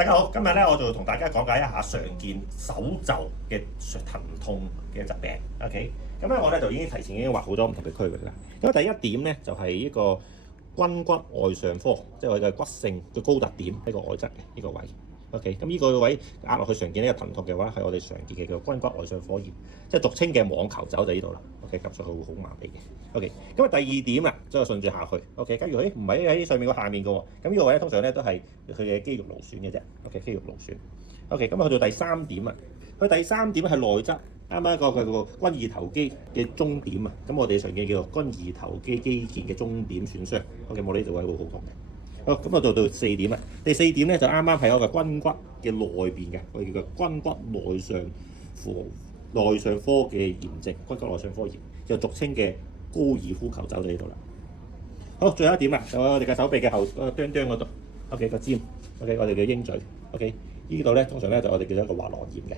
大家好，今日咧我就同大家講解一下常見手袖嘅疼痛嘅疾病。OK， 咁咧我咧就已經提前畫好咗唔同嘅區域啦。咁第一點咧就係呢個肱骨外上科，即係我哋嘅骨性嘅高突點呢個外側嘅呢個位。OK， 咁呢個位壓落去常見呢個疼痛嘅話，係我哋常見嘅叫肱骨外上科炎，即係俗稱嘅網球肘就呢度啦。OK， 撳上去會好麻地嘅。OK， 咁啊第二點啊，即係順住下去。OK， 假如唔係喺上面個下面嘅喎，咁呢個位咧通常咧都係佢嘅肌肉勞損嘅啫。OK， 肌肉勞損。OK， 咁去到第三點啊，佢第三點係內側，啱啱一個佢個肱二頭肌嘅中點啊。咁我哋常見叫做肱二頭肌肌腱嘅中點損傷。OK， 我呢度位會好痛嘅。好，咁我做到四點啦。第四點咧就啱啱係我個肱骨嘅內邊嘅，我哋叫做肱骨內上科嘅炎症，肱骨內上科炎，就俗稱嘅高爾夫球肘就呢度啦。好，最後一點啦，就我哋嘅手臂嘅後端嗰度 ，OK 個尖 ，OK 我哋叫鷹嘴 ，OK 呢度咧通常咧就我哋叫做一個滑囊炎嘅。